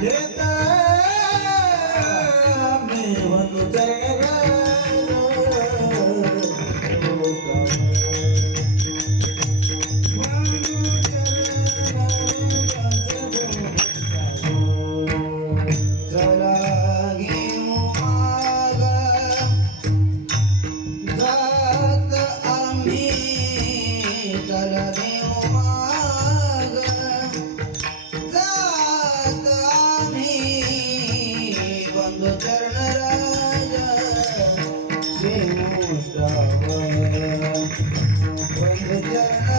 Bien. Yeah.